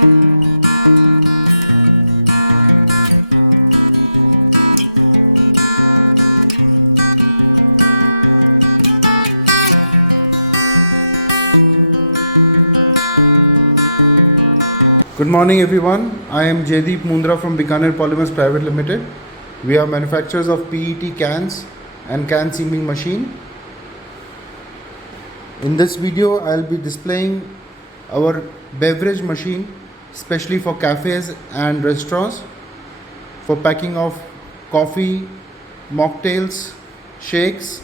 Good morning everyone, I am Jaydeep Mundra from Bikaner Polymers Private Limited. We are manufacturers of PET cans and can seaming machine. In this video I will be displaying our beverage machine, especially for cafes and restaurants, for packing of coffee, mocktails, shakes.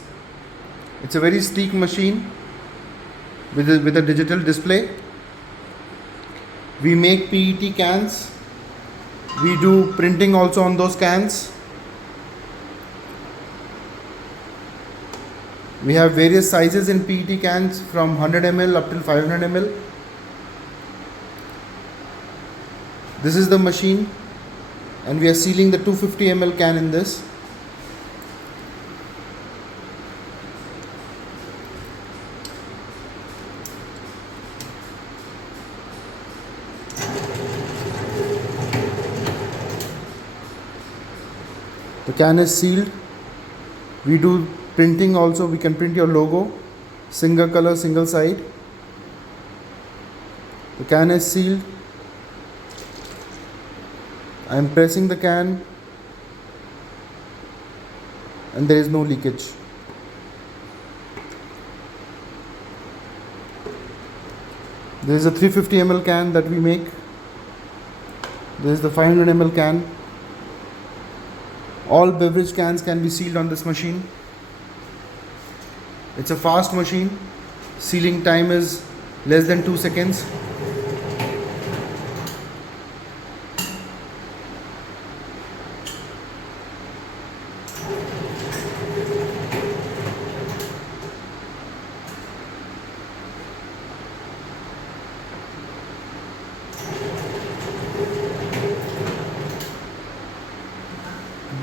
It's a very sleek machine with a digital display. We make PET cans. We do printing also on those cans. We have various sizes in PET cans from 100 ml up till 500 ml. This is the machine, and we are sealing the 250 ml can in this. The can is sealed. We do printing also. We can print your logo, single color, single side. The can is sealed. I am pressing the can and there is no leakage. There is a 350 ml can that we make. There is the 500 ml can. All beverage cans can be sealed on this machine. It's a fast machine. Sealing time is less than 2 seconds.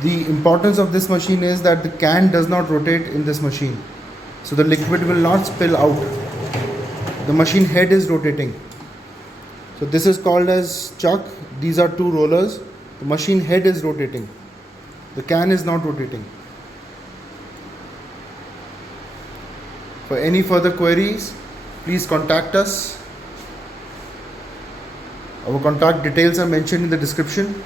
The importance of this machine is that the can does not rotate in this machine, so the liquid will not spill out. The machine head is rotating, so this is called as chuck. These are two rollers. The machine head is rotating, the can is not rotating. For any further queries, please contact us. Our contact details are mentioned in the description.